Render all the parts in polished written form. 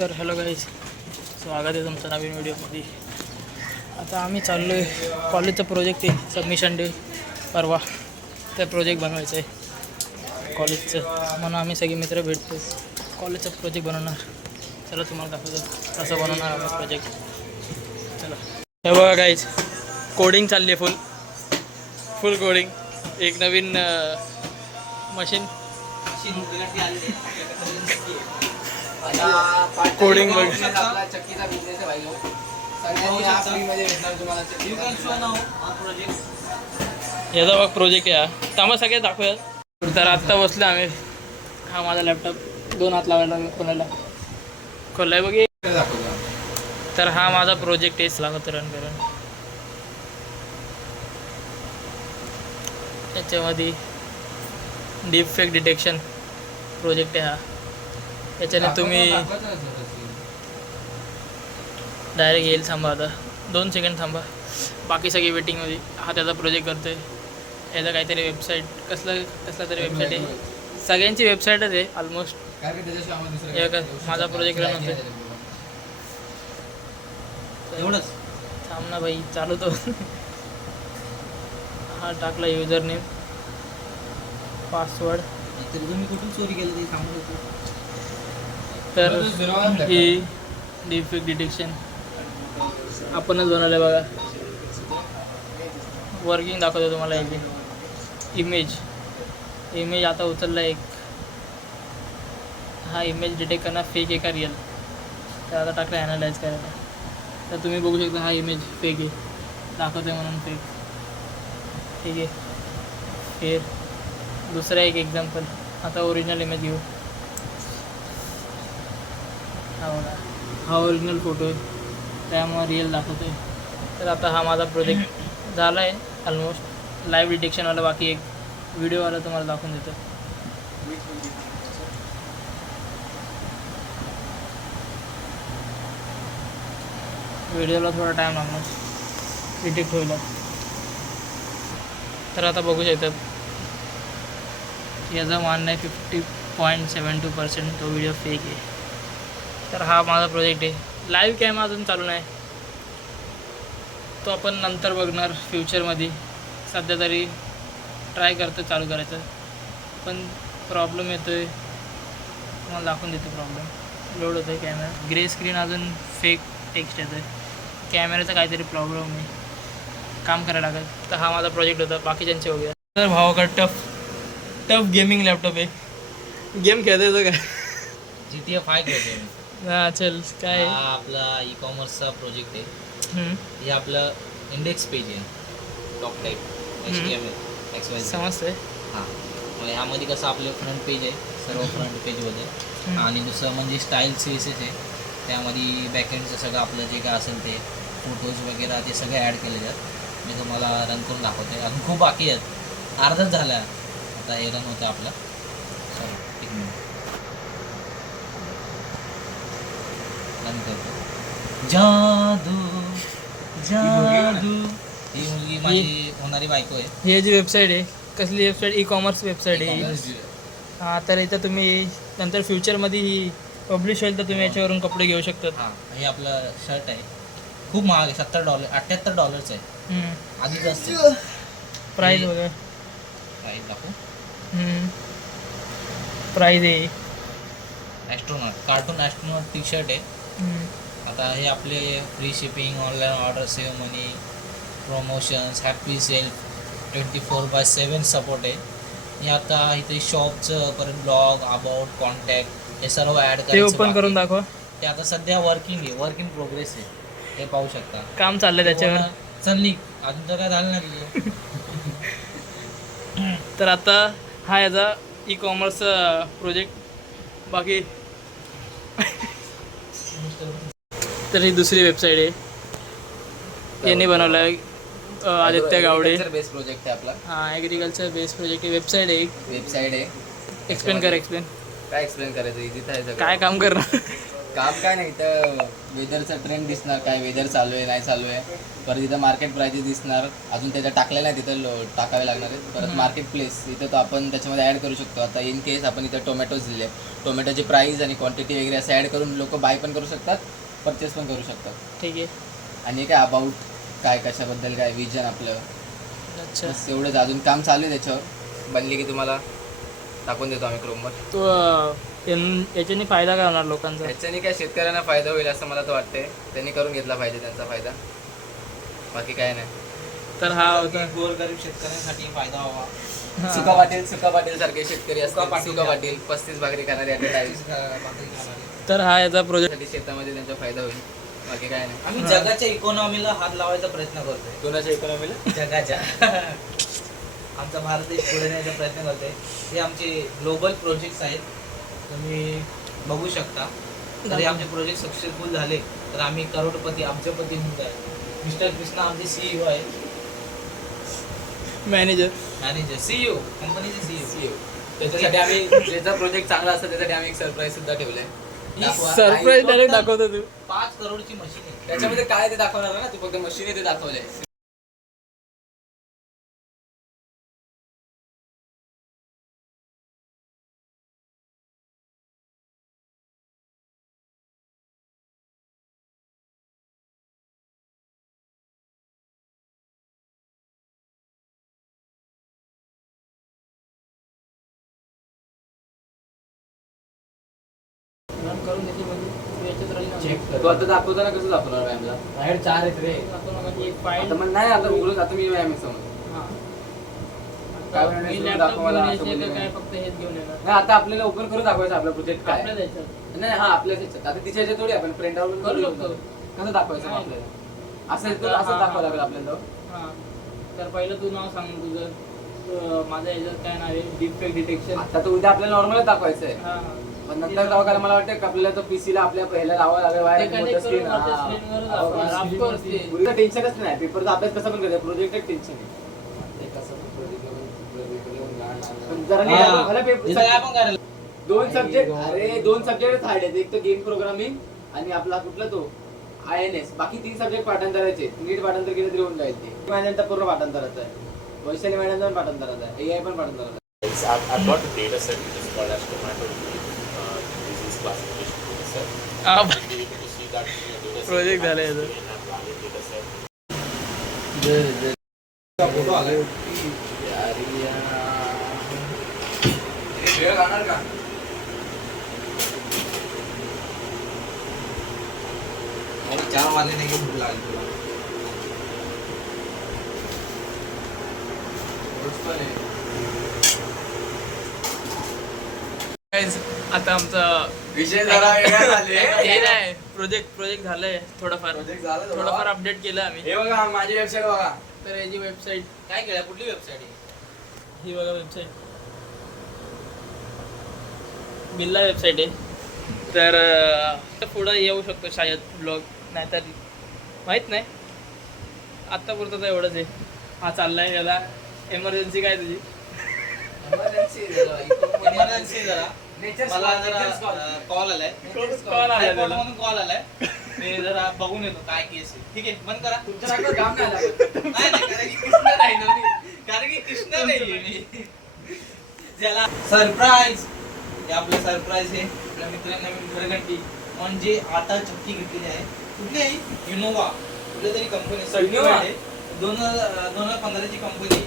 तर hello guys, स्वागत आहे तुमचं नवीन व्हिडिओमध्ये. आता आम्ही चाललो आहे कॉलेजचा प्रोजेक्ट आहे, सबमिशन डे परवा. त्या प्रोजेक्ट बनवायचं आहे कॉलेजचं, म्हणून आम्ही सगळे मित्र भेटतो, कॉलेजचा प्रोजेक्ट बनवणार. चला तुम्हाला दाखवतो कसं बनवणार आम्ही प्रोजेक्ट. चला हे बघा गाईज, कोडिंग चालली आहे, फुल कोडिंग. एक नवीन मशीन कोडिंग बघ. चक्कीचा बिझनेस आहे भाई. याचा बघ प्रोजेक्ट आहे हा. थांबा सगळ्यात दाखवूया. तर आत्ता बसलो आम्ही. हा माझा लॅपटॉप, 2 हात लावायला कोणाला खोललाय बघ. तर हा माझा प्रोजेक्ट आहे, लागत रन करून. त्याच्यामध्ये डीप फेक डिटेक्शन प्रोजेक्ट आहे हा. याच्याने तुम्ही डायरेक्ट येईल. थांबा आता 2 सेकंड थांबा, बाकी सगळी वेटिंगमध्ये. हा त्याचा प्रोजेक्ट करतो आहे. याचा काहीतरी वेबसाईट, कसला तरी वेबसाईट आहे. सगळ्यांची वेबसाईटच आहे ऑलमोस्ट. माझा प्रोजेक्ट रन होतो एवढंच. थांब ना भाई, चालू तो. हा टाकला युजर नेम, पासवर्ड. कुठून चोरी केली ते सांगू शकतो. तर ही डीपफेक डिटेक्शन आपणच बनवलं आहे बघा. वर्किंग दाखवतो तुम्हाला. याची इमेज आता उचलला एक. हा इमेज डिटेक्ट करणार फेक आहे का रिअल, तर आता टाकलं ॲनालाइज करायला. तर तुम्ही बघू शकता हा इमेज फेक आहे, दाखवतो आहे म्हणून फेक. ठीक आहे. फिर दुसरा एक एक्झाम्पल. आता ओरिजिनल इमेज घेऊ. हा बघा, हा ओरिजिनल फोटो आहे, त्यामुळे रिअल दाखवतो आहे. तर आता हा माझा प्रोजेक्ट झाला आहे ऑलमोस्ट. लाईव्ह डिटेक्शनवाला बाकी एक व्हिडिओवाला तुम्हाला दाखवून देतो. व्हिडिओला थोडा टाईम लागणार डिटेक्ट व्हायला. तर आता बघू शकतात, याचं मानणं आहे 50.72% तो व्हिडिओ फेक आहे. तर हा माझा प्रोजेक्ट आहे. लाईव्ह कॅम अजून चालू नाही, तो आपण नंतर बघणार फ्युचरमध्ये. सध्या तरी ट्राय करतो चालू करायचं, पण प्रॉब्लेम येतो आहे. तुम्हाला दाखवून देतो प्रॉब्लेम. लोड होतो आहे कॅमेरा, ग्रे स्क्रीन, अजून फेक टेक्स्ट येतो आहे. कॅमेऱ्याचा काहीतरी प्रॉब्लेम आहे, काम करायला लागेल. तर हा माझा प्रोजेक्ट होता, बाकीच्यांचे वगैरे. तर भावाकडे टफ गेमिंग लॅपटॉप आहे. गेम खेळता येतो का? GTA 5 खेळतोय मी. हां चल. काय हा आपला ई-कॉमर्सचा प्रोजेक्ट आहे. हे आपलं इंडेक्स पेज आहे, टॉप टाईप HTML XYZ समजतंय. हां, मग ह्यामध्ये कसं आपलं फ्रंट पेज आहे, सर्व फ्रंट पेजमध्ये. आणि दुसरं म्हणजे स्टाईल CSS आहे. त्यामध्ये बॅकएंडचं सगळं आपलं जे काय असेल ते फोटोज वगैरे ते सगळे ॲड केले जातात. मी तुम्हाला रन करून दाखवते. अजून खूप बाकी आहेत, अर्धाच झाला आता. हे रन होतं आपलं. सॉरी, एक मिनिट रन करतो. जादू जादू, ही मुलगी माझी होणारी बायको आहे. ही जी वेबसाईट आहे, कसली वेबसाईट? ई-कॉमर्स वेबसाईट आहे. हां, तर इथं तुम्ही नंतर फ्युचरमध्ये ही पब्लिश होईल, तर तुम्ही याच्यावरून कपडे घेऊ शकतात. हां, हे आपलं शर्ट आहे. खूप महाग आहे, $70, $78 आहे. आधीच असते प्राईज वगैरे. प्राईस दाखवू. प्राईज आहे astronaut, cartoon astronaut T shirt आहे. आता हे आपले free shipping, online order, save money, promotions, happy sale, 24/7 support आहे. हे आता इथे शॉपचं, परत ब्लॉग, अबाउट, कॉन्टॅक्ट, हे सर्व ॲड ते करायचं. ओपन करून दाखवा. ते आता सध्या वर्किंग आहे, वर्क इन प्रोग्रेस आहे. हे पाहू शकता, काम चाललंय त्याच्यावर. चल अजून तर काय झालं नाही तुझं. तर आता हा याचा ई-कॉमर्स प्रोजेक्ट. बाकी तर ही दुसरी वेबसाईट आहे, यांनी बनवलं आहे, आदित्य गावडे. बेस्ट प्रोजेक्ट आहे आपला. हां, ॲग्रिकल्चर बेस्ड प्रोजेक्ट आहे. वेबसाईट आहे, वेबसाईट आहे. एक्सप्लेन कर. एक्सप्लेन काय एक्सप्लेन करायचं, इझी आहे सगळं. काय काम करणार? काम काय नाही तर वेदरचा ट्रेंड दिसणार, काय वेदर चालू आहे नाही चालू आहे. परत इथं मार्केट प्राइजेस दिसणार, अजून त्याच्यात टाकलेलं नाही तिथं टाकावे लागणार आहेत. परत मार्केट प्लेस इथं तो आपण त्याच्यामध्ये ॲड करू शकतो. आता इन केस आपण इथं टोमॅटोज दिले, टोमॅटोची प्राईस आणि क्वांटिटी वगैरे असं ॲड करून लोक बाय पण करू शकतात, परचेस पण करू शकतात. ठीक आहे. आणि काय अबाउट काय कशाबद्दल काय विजन आपलं, अच्छा. बस एवढंच. अजून काम चालू आहे त्याच्यावर, बनली की तुम्हाला टाकून देतो आम्ही क्रोमवर. तो याच्याने फायदा काय होणार लोकांचा? याच्याने काय शेतकऱ्यांना फायदा होईल असं मला तर वाटतंय. त्यांनी करून घेतला पाहिजे त्यांचा फायदा, बाकी काय नाही. तर हा होता गोरगरीब शेतकऱ्यांसाठी फायदा व्हावा. सुका पाटील सारखे शेतकरी असतात, सुका पाटील 35 भाकरी खाणारे तर हा याचा प्रोजेक्ट शेतामध्ये त्यांचा फायदा होईल, बाकी काय नाही. आम्ही जगाच्या इकॉनॉमीला हात लावायचा प्रयत्न करतोय. कोणाच्या इकॉनॉमीला? जगाच्या. आमचा भारत देश पुढे नेण्याचा प्रयत्न करतोय. हे आमचे ग्लोबल प्रोजेक्ट्स आहेत, तुम्ही बघू शकता. जर हे आमचे प्रोजेक्ट सक्सेसफुल झाले तर आम्ही करोडपती अब्जपती होऊन जाईल. मिस्टर कृष्णा आमचे CEO आहे, मॅनेजर CEO कंपनीचे CEO. त्याच्यासाठी आम्ही ज्याचा प्रोजेक्ट चांगला असतो त्यासाठी आम्ही एक सरप्राईज सुद्धा ठेवलंय. सरप्राईज डायरेक्ट दाखवतो तू. 5 करोडची मशीन आहे. त्याच्यामध्ये काय ते दाखवणार ना, तू फक्त मशीन ते दाखवलंय. करून देते म्हणजे याच्यात राहिली ना. तू आता दाखवताना कसं दाखवणार मॅमला? बाहेर 4 आहेत रे. म्हणजे एक फाईल. आता मग नाही, आता उघडून आता मी मॅम समज हां. काय आता म्हणणार मी तुम्ही लॅपटॉप दाखवायला घेऊन असं यायचे बोलले का काय नाही. फक्त हेच घेऊन येणार? नाही, आता आपल्याला ओपन करून दाखवायचं आपला प्रोजेक्ट काय आपल्या आहे. द्यायचं. नाही हा आपल्याच ह्याच्यात. आता तिच्या ह्याच्यात थोडी आपण प्रिंट आउट करू शकतो. कसं दाखवायचं मग नाही. आपल्याला? असं हा, असं हा, दाखवावं हा. लागेल आपल्याला. हां. तर पहिलं तू नाव सांग तुझं. माझ्या ह्याच्यात काय नाव आहे? Defect detection. आता तर उद्या आपल्याला नॉर्मलच दाखवायचं आहे. हां. पण नंतर तेव्हा करायला मला वाटतं की आपल्याला तर पीसीला आपल्या पहिला लावावं लागेल ते बाहेर connect मोठं करून screen. वरच्या screen वरच दाखवा. Of course ते. पुढचं टेन्शनच नाही, पेपरचा अभ्यास कसा पण करतो, प्रोजेक्ट टेन्शन आहे. पण जरा नीट आहे. मला इथं paper- काय पण करायला दोन सब्जेक्ट, अरे 2 सब्जेक्ट हार्ड आहेत. एक तर गेम प्रोग्रामिंग आणि आपला कुठला तो INS. बाकी 3 सब्जेक्ट पाठांतराचे. नीट पाठांतर केलं तरी होऊन जाईल. ते मॅडमचा पूर्ण पाठांतराचा आहे, वैशाली मॅडमचा पण पाठांतराचा आहे, AI पण पाठांतराचा आहे. I've got a data set which is called as tomato disease classification data set. Ah, You'll be able to see that in your data set. Project you have झालं this याचं. green and valid data set. Photo आलाय. वेळ लागणार का? चार वाले नाही भूक लागली तुला. Guys, आता आमचा विषय जरा वेगळा झाले. हे नाही प्रोजेक्ट झालंय थोडंफार. Project झालं थोडं. थोडंफार अपडेट केलं आम्ही. हे बघा माझी वेबसाईट बघा. तर याची वेबसाईट काय केलं? कुठली वेबसाईट आहे? ही बघा वेबसाईट. बिल्ला वेबसाईट आहे. तर पुढं येऊ शकतो शायद ब्लॉग, नाहीतर माहीत नाही. आत्तापुरतं तर एवढंच आहे. हा चाललाय. याला एमर्जन्सी काय तुझी? इमर्जन्सी जरा मला जरा कॉल आलाय. Call आलाय त्याला. म्हणून कॉल आलाय. मी जरा बघून येतो काय केस आहे. ठीक आहे, बंद करा. तुमच्यासारखं काम नाही झालं. नाही नाही, कारण की कृष्ण राहिलो मी. कारण की कृष्ण नाहीये मी. ज्याला सरप्राईज, हे आपलं सरप्राईज आहे. आपल्या मित्रांना मी घरघंटी म्हणजे आता चक्की घेतलेली आहे. कुठली आहे? इनोवा कुठली तरी कंपनी सर्टिफाईड आहे. 2015ची कंपनी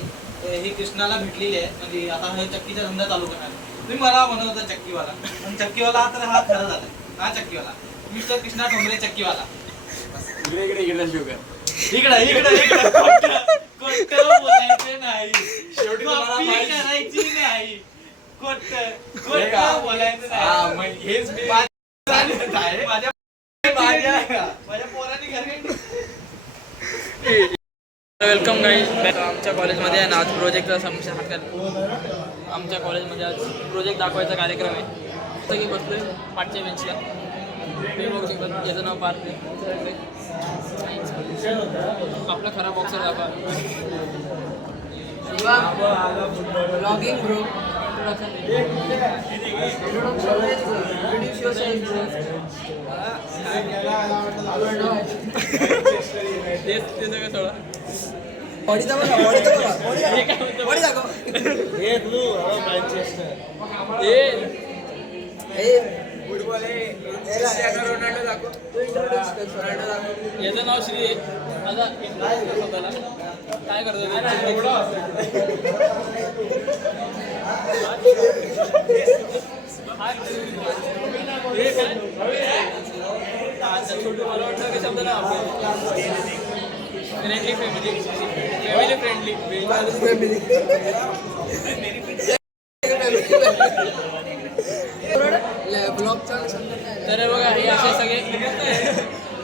ही कृष्णाला भेटलेली आहे. म्हणजे आता हे चक्कीचा धंदा चालू करणार. तुम्ही मला म्हणत होता चक्कीवाला, पण चक्कीवाला तर हा खरा झाला. हा चक्कीवाला मिस्टर कृष्णा ठोंबरे चक्कीवाला. इकडे शुगर. इकडं इकडं इकडं खोटं बोलायचं नाही. शेवटी तुम्हाला कॉपी माहिती- करायची नाही. खोटं हे का? खोटं बोलायचं हा, नाही. मग हेच मी- माझ्या माझ्या पोरांनी घरघंटी. Welcome guys. आमच्या कॉलेजमध्ये आहे ना आज प्रोजेक्टचा सबमिशन आमच्या कॉलेजमध्ये आज प्रोजेक्ट दाखवायचा कार्यक्रम आहे. सगळी बसलोय पाठच्या बेंचला. मी बघू शकतो याचं नाव पार्क आहे. आपला खरा बॉक्सर दाखवा. Blogging bro. याचं नाव श्री आहे. आता स्वतःला काय करतो छोटू मला वाटतं की शब्द नाव फ्रेंडली फॅमिली फ्रेंडली तर बघा हे असे सगळे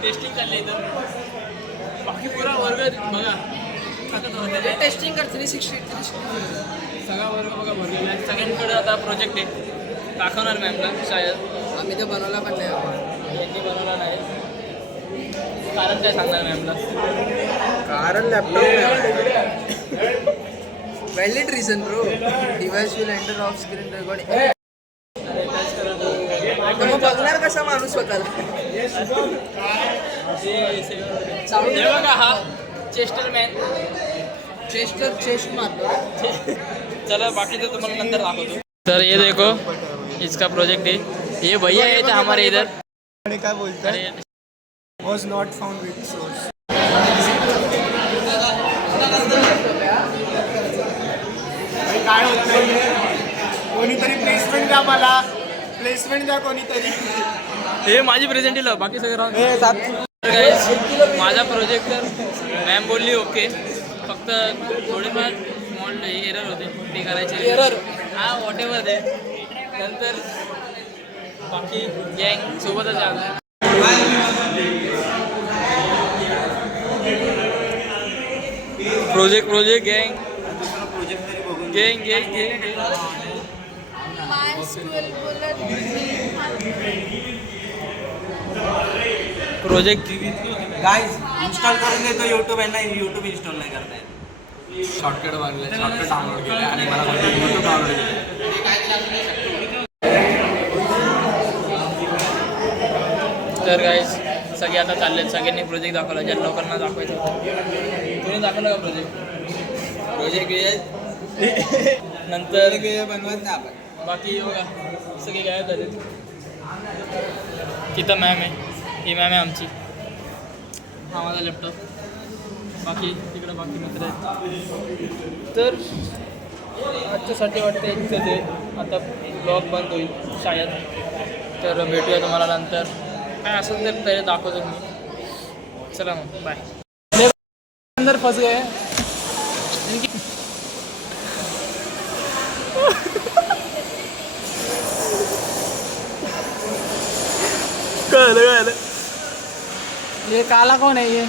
टेस्टिंग चालले इथं. बाकी पुरा वर्ग बघा टेस्टिंग कर 360 सगळा वर्ग बघा भरलेला आहे. सगळ्यांकडे आता प्रोजेक्ट आहे दाखवणार मॅमला शाळेत. आम्ही तर बनवला पण नाही. यांनी बनवला नाही. कारण काय सांगणार मॅमला? कारण laptop valid reason bro. Device will enter of screen recording. बघणार कसा माणूस स्वतःला. हे बघा हा चेस्टर मॅन चेस्ट मारतो. चला बाकीचं तुम्हाला नंतर दाखवतो. तर ये देखो इसका प्रोजेक्ट है. ये भैया है तो हमारे इधर. काय बोलतोय? Was not found with source. काय होतं? कोणीतरी प्लेसमेंट द्या मला. प्लेसमेंट द्या कोणीतरी. हे माझी प्रेझेंटीला बाकी सगळं राहून. तर guys, माझा प्रोजेक्ट तर मॅम बोलली ओके. फक्त थोडेफार स्मॉल एरर होते ते करायचे. एरर हा वॉट एव्हर ते नंतर बाकी गँग सोबतच आहे. प्रोजेक्ट गँग गँग गँग गँग प्रोजेक्ट गाइस इन्स्टॉल करून देतो यूट्यूब. यांना यूट्यूब इन्स्टॉल नाही करता येत. शॉर्टकट मारले. शॉर्टकट डाउनलोड केले आणि मला यूट्यूब डाउनलोड केलं. तर गाईज सगळे आता चालले. सगळ्यांनी प्रोजेक्ट दाखवला. ज्या लोकांना दाखवायचं होतं. तुम्ही दाखवलं का प्रोजेक्ट नंतर बनवत नाही आपण. बाकी बघा सगळे गायब झाले. तिथं मॅम आहे. ही मॅम आहे आमची. हा माझा लॅपटॉप. बाकी तिकडं बाकी मित्र आहेत. तर आजच्यासाठी वाटतं इतकंच आहे. आता ब्लॉग बंद होईल शाळेत. तर भेटूया तुम्हाला नंतर. काय असेल तर पहिले दाखवतो मी. चला मग बाय. अंदर फंस गए. कळलं. ये काला कौन है ये?